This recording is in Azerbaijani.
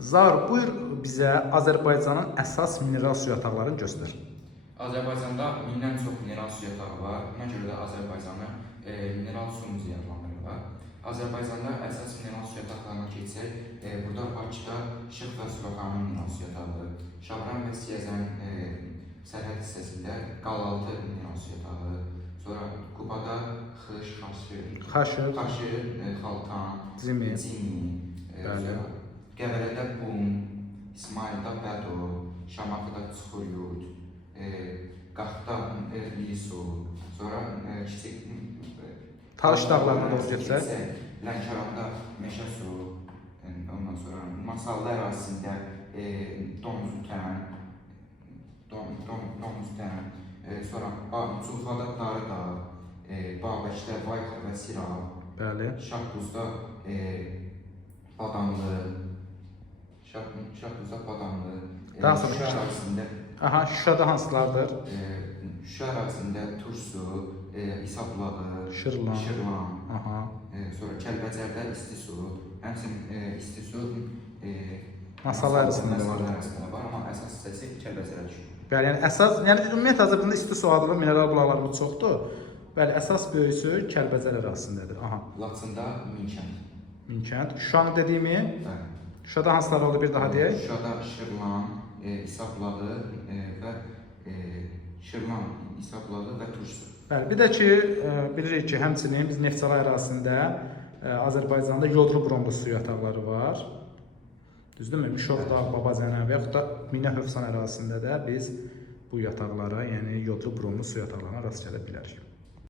Zar, buyur bizə Azərbaycanın əsas mineral su yataqlarını göstər. Azərbaycanda mindən çox mineral su yatağı var. Buna görə də Azərbaycanı mineral su muzeyi adlandırırlar. Azərbaycanda əsas mineral su yataqlarına keçsək, burada Bakıda Şıx və Suraxanın mineral su yatağı, Şabran və Siyəzən sərhəd hissəsində Qalaltı mineral su yatağı, sonra Qubada Xaşır, Xaltan, Cimi, Qəbələdə Bum, İsmaildə Bədo, Şamaxıda Çuxuryurt, Qaxda Lisu, sonra kiçik Talış dağlarına doğru getsək, Lənkəranda Meşə su, ondan sonra Masallı ərazisində Domuztən, sonra Culfada Darı Dağ, Babəkdə Bayxır və Sirav, Şahbuzda Badamlı, daha sonra Şuşa ərazisində Şuşada hansılardır? Şuşa ərazisində Tursu, İsablağı, Şırlan, sonra Kəlbəcərdə İstisu, həmçinin İstisu Masallı ərazisində var, amma əsas hissəsi Kəlbəcərə düşür. Bəli, yəni əsas, yəni ümumiyyətlə Azərbaycanda isti su adlı mineral bulaqlarımız çoxdur. Bəli, əsas böyüsü Kəlbəcər ərazisindədir. Laçında Minkənd. Şuşanı dediyimi? Bəli. Şuşada hansılar oldu bir daha deyək? Şuşada Şırlan, İsablağı və Tursu. Bəli, bir də ki, bilirik ki, həmçinin biz Neftçala ərazisində Azərbaycanda yodru bronlu su yataqları var. Düzdürmü? Mişov Dağ, Babazənə və yaxud da Minə Hövsan ərazisində də biz bu yataqlara, yəni yodru bronlu su yataqlarına rast gələ bilərik.